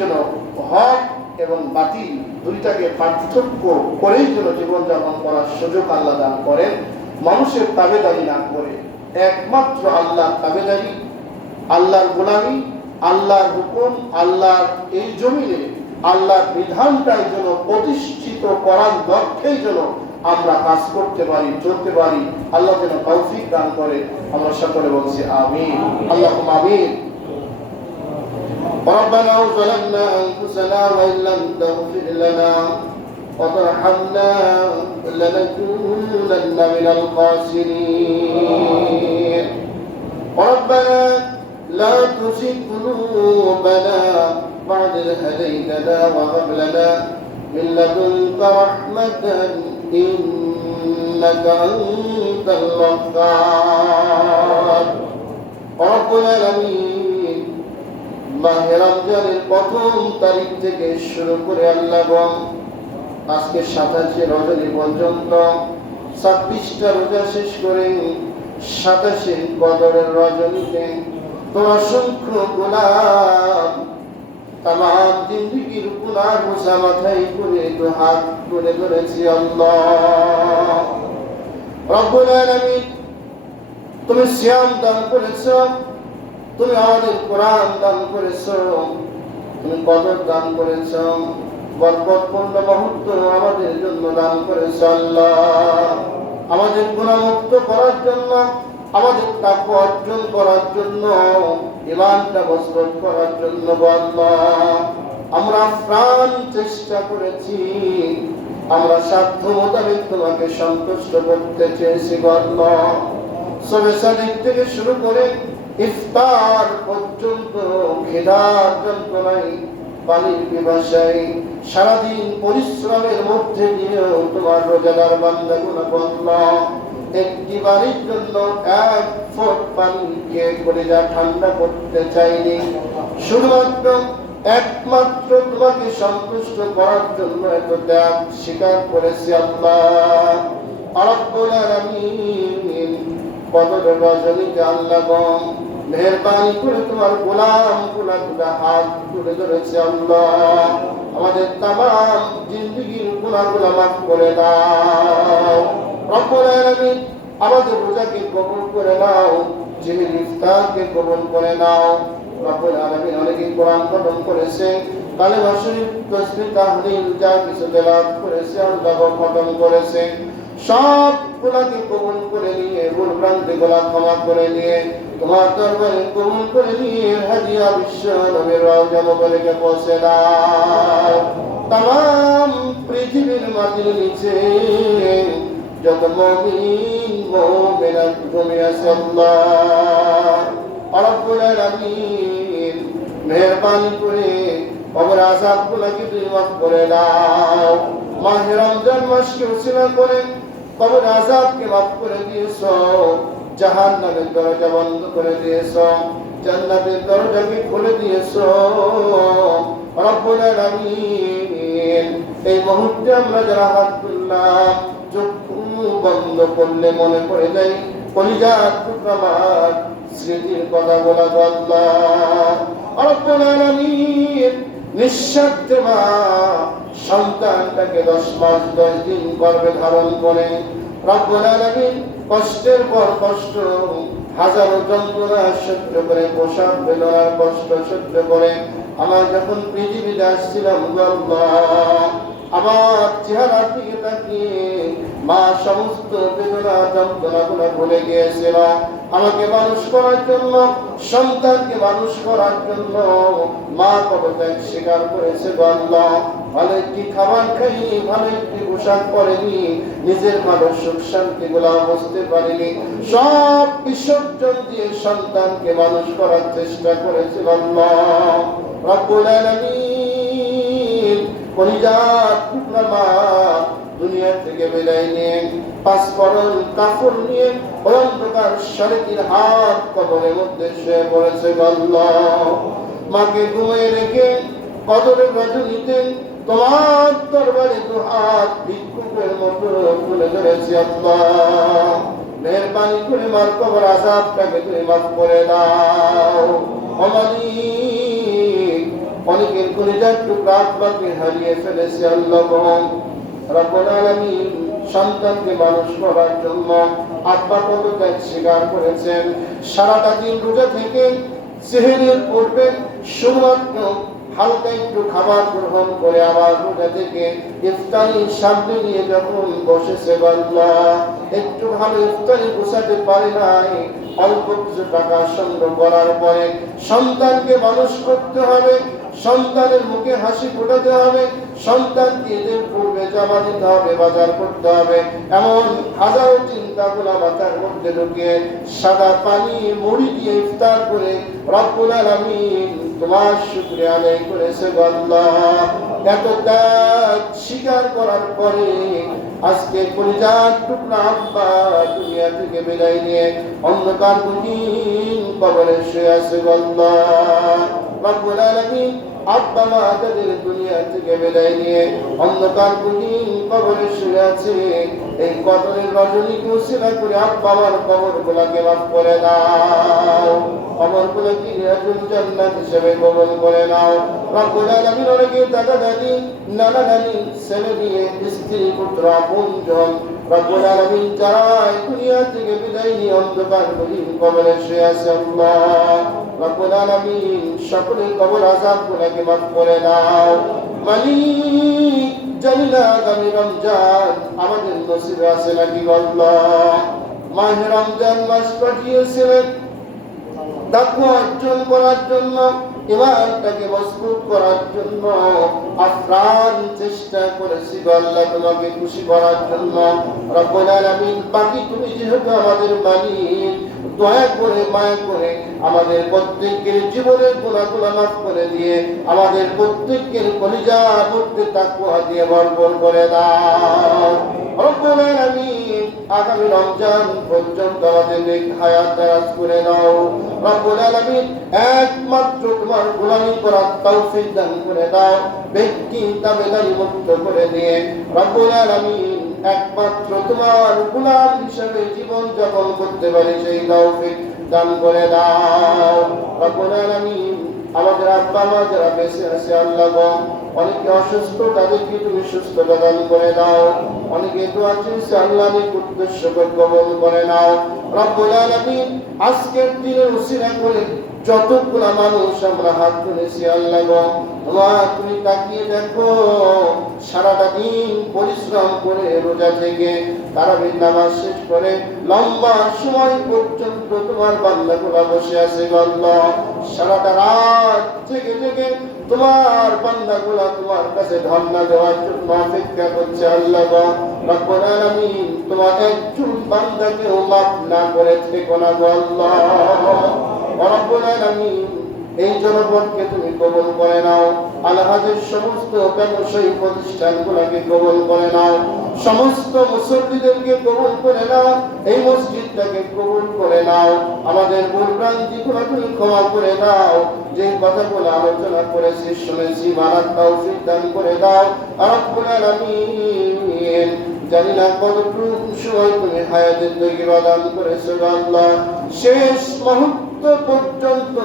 যেন হক এবং বাতিল দুইটাকে পার্থক্য করেই যেন জীবনযাপন করার সুযোগ আল্লাহ দান করেন, মানুষের তাবেদারি না করে একমাত্র আল্লাহর তাবেদারি, আল্লাহর গোলামি, আল্লাহর হুকুম, আল্লাহর এই জমিনে আল্লাহর বিধানটাই যেন প্রতিষ্ঠিত করার লক্ষ্যেই যেন আমরা কাজ করতে পারি, চলতে পারি। আল্লাহ যেন তৌফিক দান করে। আমরা সকলে বলছি আমিন, আল্লাহুম্মা আমিন। ربنا ظلمنا أنفسنا وإن لم تغفر لنا وترحمنا لنكونن من الخاسرين ربنا لا تزغ قلوبنا بعد إذ هديتنا وهب لنا من لدنك رحمة إنك أنت الوهاب رب العالمين। মাহে রমজানের প্রথম তারিখ থেকে শুরু করে আল্লাহ আজকে 27 রজনী পর্যন্ত 26টা রোজা শেষ করে 27 কদরের রজনীতে তোমার অসংখ্য গুনাহ তামাম জিন্দেগির গুনাহ বোঝা মাথায় করে তো হাত তুলে ধরেছি আল্লাহ রব্বুল আলামিন। তুমি সিয়াম দান করেছো, তুমি আমাদের কোরআন দান করেছো, তুমি কদর দান করেছো, বরকতপূর্ণ মুহূর্ত আমাদের জন্য দান করেছো আল্লাহ। আমাদের গুনাহমুক্ত করার জন্য, আমাদের তাকওয়া অর্জন করার জন্য, ঈমানটা মজবুত করার জন্য আল্লাহ আমরা প্রাণ চেষ্টা করেছি, আমরা সাধ্য মোতাবেক তোমাকে সন্তুষ্ট করতে চেয়েছি আল্লাহ। সবে সাদিক থেকে শুরু করে ইফতার পর্যন্ত খিদার যন্ত্রণায়, পানির পিপাসায়, সারাদিন পরিশ্রমের মধ্যে দিয়েও তোমার রোজাদার বান্দাগুলো আল্লাহ একটি বাড়ির জন্য এক ফোঁটা পানি খেয়ে কলিজা ঠান্ডা করতে চাইনি, শুধুমাত্র একমাত্র তোমাকে সন্তুষ্ট করার জন্য এত ত্যাগ স্বীকার করেছি আল্লাহ রব্বুল আলামিন। কদরের রজনীতে আল্লাহ মেহেরবানি করে তোমার গোলাম গুনাহগুলো হাত তুলে ধরেছে আল্লাহ। আমাদের তামাম জিন্দেগির গুনাহগুলো মাফ করে দাও রব্বুল আলামিন। আমাদের রোজাকে কবুল করে নাও, জিহির ইফতারকে কবুল করে নাও রব্বুল আলামিন। অনেকে কোরআন খতম করেছে, কালেমা শরীফ, তাসবিহ, তাহলিল যা কিছু তেলাওয়াত করেছে আল্লাহ খতম করেছে, সবগুলোকে কবুল করে নিয়ে, ভুল ভ্রান্তিগুলো ক্ষমা করে নিয়ে, তোমার দরবারে কবুল করে নিয়ে হাদিয়া বিশ্ব নবীর রওজা মুবারকে পৌঁছে দাও। তামাম পৃথিবীর মাটির নিচে যত মুমিন মুমিনাত জমে আছে আল্লাহ রব্বুল আলামিন, মেহেরবানি করে কবর আযাবগুলোকে তুমি মাফ করে দাও। মাহে রমজান মাসকে উসিলা করে কবর আযাবকে মাফ করে দিয়েছো, জাহান্নামের দরজা বন্ধ করে দিয়েছো, জান্নাতের দরজাকে খুলে দিয়েছো রব্বুল আলামিন। এই মুহূর্তে আমরা যারা হাত তুললাম, চক্ষু বন্ধ করলে মনে পড়ে যায় কলিজার টুকরা মার স্মৃতির কথা বলা আল্লাহ রব্বুল আলামিন। নিঃস্বার্থ মা সন্তানটাকে 10 মাস 10 দিন গর্ভে ধারণ করে রব্বুল আলামিন কষ্টের পর কষ্ট, হাজারো যন্ত্রণা সহ্য করে, প্রসব বেদনার কষ্ট সহ্য করে আমার যখন পৃথিবীতে আসছিলাম আল্লাহ, আমার চেহারার দিকে তাকিয়ে মা সমস্ত বেদনা যন্ত্রণাগুলো ভুলে গিয়েছিল। আমাকে মানুষ করার জন্য, সন্তানকে মানুষ করার জন্য মা কত ত্যাগ স্বীকার করেছে আল্লাহ। ভালো একটি খাবার খাইনি, ভালো একটি পোশাক পরেনি, নিজের ভালো সুখ শান্তি গুলা বুঝতে পারিনি, সব বিসর্জন দিয়ে সন্তানকে মানুষ করার চেষ্টা করেছে আল্লাহ রব্বুল আলামিন। কলিজার টুকরা মা দুনিয়া থেকে বিদায় নিয়ে 5 পরন কাফন নিয়ে অন্ধকার 3.5 হাত কবরের মধ্যে শুয়ে পড়েছে আল্লাহ। মাকে ঘুমিয়ে রেখে কদরের রজনীতে তোমার দরবারে 2 হাত ভিক্ষুকের মতো তুলে ধরেছি আল্লাহ। মেহেরবানি করে মার কবর আযাবটাকে তুমি মাফ করে দাও। অনেকের কলিজার টুকরা আব্বাকে হারিয়ে ফেলেছে আল্লাহ রব্বুল আলামিন। সন্তানকে মানুষ করার জন্য আব্বা কত ত্যাগ স্বীকার করেছেন। সারাটা দিন রোজা থেকে সেহরির পূর্বে শুধুমাত্র হালকা একটু খাবার গ্রহণ করে আবার রোজা থেকে ইফতারি সামনে নিয়ে যখন বসেছে আল্লাহ, একটু ভালো ইফতারি গোছাতে পারে নাই। অল্প কিছু টাকা সংগ্রহ করার পরে সন্তানকে মানুষ করতে হবে, সন্তানের মুখে হাসি ফোটাতে হবে, সন্তানকে ঈদের পূর্বে জামা দিতে হবে, বাজার করতে হবে, এমন হাজারো চিন্তাগুলো মাথার মধ্যে ঢুকিয়ে সাদা পানি মুড়ি দিয়ে ইফতার করে রব্বুল আলামিন তোমার শুকরিয়া আদায় করেছে আল্লাহ। এত ত্যাগ স্বীকার করার পরে আজকে কলিজার টুকরা আব্বা দুনিয়া থেকে বিদায় নিয়ে অন্ধকার গহীন কবরে শুয়ে আছে আল্লাহ রব্বুল আলামিন। আব্বা মা তাদের দুনিয়া থেকে বিদায় নিয়ে অন্ধকার গহীন কবরে শুয়ে আছে। এই কবরের রজনীকে উসিলা করে আব্বা আমার কবরগুলোকে মাফ করে দাও, কবরগুলোকে রিয়াজুল জান্নাত হিসেবে কবুল করে নাও রব্বুল আলামিন। অনেকে দাদা দাদি নানা নানি ছেলে মেয়ে স্ত্রী পুত্র আপনজন রব্বুল আলামিন যারা দুনিয়া থেকে বিদায় নিয়ে অন্ধকার গহীন কবরে শুয়ে আছে আল্লাহ রব্বুল আলামিন সকলের কবর আযাবগুলোকে মাফ করে দাও মালিক। জানি না আগামী রমজান আমাদের নসিবে আছে নাকি আল্লাহ। মাহে রমজান মাস পাঠিয়েছিলেন তাকওয়া অর্জন করার জন্য, ইমানটাকে মজবুত করার জন্য আপ্রাণ চেষ্টা করেছি আল্লাহ তোমাকে খুশি করার জন্য রব্বুল আলামিন। বাকি তুমি যেহেতু আমাদের মালিক, দয়া করে মায়া করে আমাদের প্রত্যেকের জীবনের গুনাহগুলো মাফ করে দিয়ে আমাদের প্রত্যেকের কলিজার মধ্যে তাকওয়া দিয়ে ভরপুর করে দাও রব্বুল আলামিন। আগামী রমজান পর্যন্ত আমাদের নেক হায়াত দারাজ করে দাও রব্বুল আলামিন। একমাত্র তোমার গোলামি করার তৌফিক দান করে দাও, ব্যক্তি তাবেদারি মুক্ত করে দিয়ে রব্বুল আলামিন একমাত্র তোমার গোলাম হিসেবে জীবন যাপন করতে পারি সেই তৌফিক দান করে দাও রব্বুল আলামিন। আমাদের আব্বা মা যারা বেঁচে আছে আল্লাহ গো, অনেকে অসুস্থ তাদেরকে তুমি সুস্থতা দান করে দাও, অনেকে দোয়া চেয়েছে আল্লাহ উদ্দেশ্য কবুল করে নাও রব্বুল আলামিন। আজকের দিনের উসিলা করে যতগুলা মানুষ আমরা হাত তুলেছি আল্লাহ গো, তুমি তাকিয়ে দেখো সারাটা দিন পরিশ্রম করে রোজা থেকে তারাবির নামাজ শেষ করে লম্বা সময় পর্যন্ত তোমার বান্দাগুলা বসে আছে আল্লাহ। সারাটা রাত জেগে জেগে তোমার বান্দাগুলা তোমার কাছে ধর্ণা দেওয়ার জন্য অপেক্ষা করছে আল্লাহ গো রব্বুল আলামিন। তোমার একজন বান্দাকেও মাফ না করে থেকো না গো আল্লাহ রব্বুল আলামিন। এই জনগণকে তুমি কবুল করে নাও, আলহাজের সমস্ত ব্যবসায়ী প্রতিষ্ঠানগুলোকে কবুল করে নাও, সমস্ত মুসল্লিদেরকে কবুল করে নাও, এই মসজিদটাকে কবুল করে নাও, আমাদের ভুল ভ্রান্তিগুলো তুমি ক্ষমা করে দাও, যে কথাগুলো আলোচনা করেছি শুনেছি মানার তৌফিক দান করে দাও রব্বুল আলামিন। জানি না কতটুকু সময় তুমি হায়াতের তৈবা দান করেছো আল্লাহ, শেষ মুহূর্ত পর্যন্ত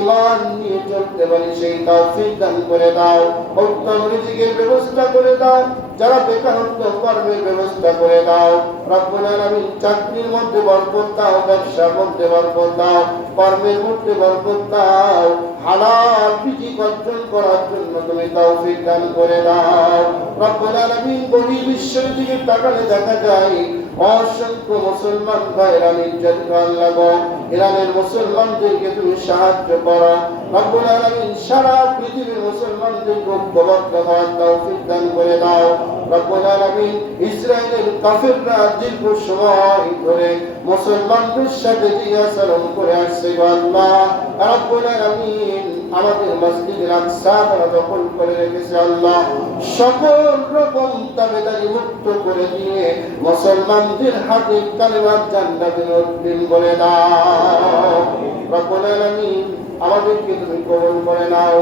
ঈমান নিয়ে চলতে পারি সেই তৌফিক দান করে দাও। উত্তম রিজিকের ব্যবস্থা করে দাও, যারা বেকারত্ব কর্মের ব্যবস্থা করে দাও রব্বুল আলামিন। চাকরির মধ্যে বরকত দাও, ব্যবসার মধ্যে বরকত দাও, কর্মের মধ্যে বরকত দাও, হালাল রিজিক অর্জন করার জন্য তুমি তৌফিক দান করে দাও রব্বুল আলামিন। বহি বিশ্বের দিকে তাকালে দেখা যায় অসংখ্য মুসলমান ভাইরা নির্যাতিত আল্লাহ গো, ইরানের মুসলমানদেরকে তুমি সাহায্য করো রব্বুল আলামিন। সারা পৃথিবীর মুসলমানদেরকে ঐক্যবদ্ধ হওয়ার তৌফিক দান করে দাও রব্বুল আলামিন। ইসরায়েলের কাফেররা দীর্ঘ সময় ধরে মুসলমানদের সাথে যে আচরণ করে আসছে আল্লাহ রব্বুল আলামিন, আমাদের মসজিদে আকসা তারা দখল করে রেখেছে আল্লাহ, সকল রকম তাবেদারি মুক্ত করে দিয়ে মুসলমানদের হাতে কালেমার জান্নাতের অধীন করে দাও রব্বুল আলামিন। আমাদেরকে তুমি কবুল করে নাও,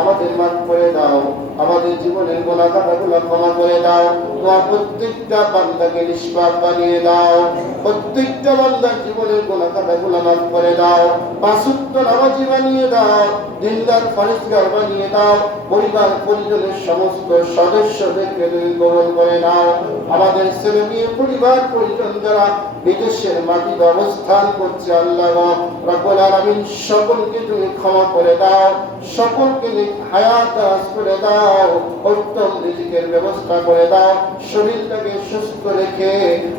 আমাদের মাফ করে দাও। আমাদের জীবনের গুনাহ খাতাগুলো ক্ষমা করে দাও। তোমার প্রত্যেকটা বান্দাকে নিষ্পাপ বানিয়ে দাও। প্রত্যেকটা বান্দার জীবনের গুনাহ খাতাগুলো মাফ করে দাও। পাঁচ ওয়াক্ত নামাজি বানিয়ে দাও। দিনদার ফরজগার বানিয়ে দাও। পরিবার পরিজনের সমস্ত সদস্যদেরকে তুমি কবুল করে নাও। আমাদের ছেলে মেয়ে পরিবার পরিজন যারা বিদেশের মাটিতে অবস্থান করছে আল্লাহ রব্বুল আলামিন সকলকে তুমি ক্ষমা করে দাও। সকলকে হায়াত দারাজ করে দাও। উত্তম রিজিকের ব্যবস্থা করে দাও। শরীরটাকে সুস্থ রেখে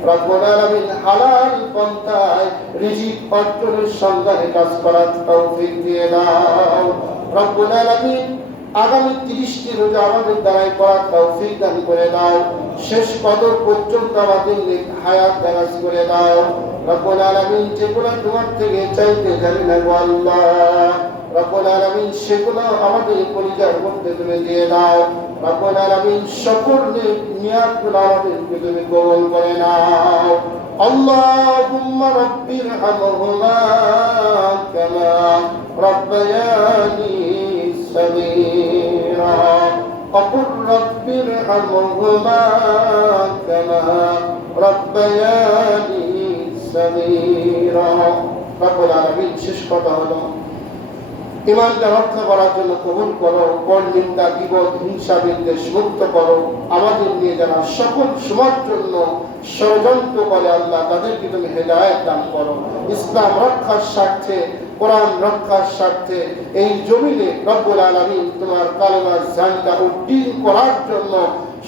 রব্বুল আলামিন হালাল পন্থায় রিজিক অর্জনের সন্ধানে কাজ করার তৌফিক দিয়ে দাও রব্বুল আলামিন। আগামী 30টি রোজা আমাদের দ্বারাই করার তৌফিক দান করে দাও। শেষ কদর পর্যন্ত আমাদের হায়াত দারাজ করে দাও রব্বুল আলামিন। যেগুলো তোমার থেকে চাইতে জানি না গো আল্লাহ রব্বুল আলামিন, সেগুলো আমাদের পরিচার মধ্যে তুমি দিয়ে দাও রব্বুল আলামিন। সকল নিয়াতগুলো আমাদেরকে তুমি কবুল করে নাও। আল্লাহুম্মা রাব্বির হামহুমা কামা রাব্বায়ানি সগীরা وقل رب ارحمهما كما ربياني صغيرا رب العالمين। শেষ কথা হলো ইমানকে রক্ষা করার জন্য কবুল করো। পর নিন্দা বিপদ হিংসা বিদ্বেষ মুক্ত করো। আমাদের নিয়ে যারা সকল সময়ের জন্য ষড়যন্ত্র করে আল্লাহ তাদেরকে তুমি হেদায়েত দান করো। ইসলাম রক্ষার স্বার্থে কোরআন রক্ষার স্বার্থে এই জমিনে রব্বুল আলামিন তোমার কালেমার ঝান্ডা উড্ডীন করার জন্য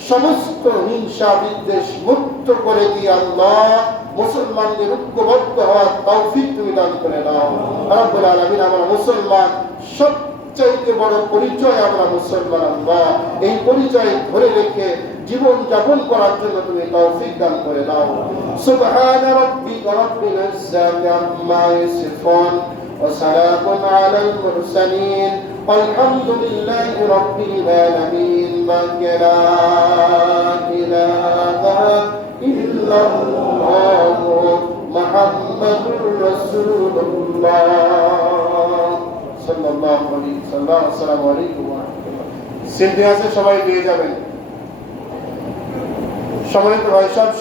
সমস্ত হিংসা বিদ্বেষ মুক্ত করে দিয়ে আল্লাহ মুসলমানদের ঐক্যবদ্ধ হওয়ার তৌফিক তুমি দান করে দাও রব্বুল আলামিন। আমরা মুসলমান, সবচাইতে বড় পরিচয় আমরা মুসলমান আল্লাহ। এই পরিচয় ধরে রেখে জীবন যাপন করার জন্য তুমি তৌফিক দান করে দাও। সুবহান রাব্বিকা রাব্বিল ইজ্জাতি আম্মা ইয়াসিফুন ওয়া সালামুন আলাল মুরসালিন ওয়ালহামদুলিল্লাহি রাব্বিল আলামিন। লা ইলাহা ইল্লাল্লাহু মুহাম্মাদুর রাসূলুল্লাহ সাল্লাল্লাহু আলাইহি ওয়াসাল্লাম। আসসালামু আলাইকুম ওয়া রাহমাতুল্লাহ। সিনথিয়াসে সবাই নিয়ে যাবেন। সম্মানিত ভাই সব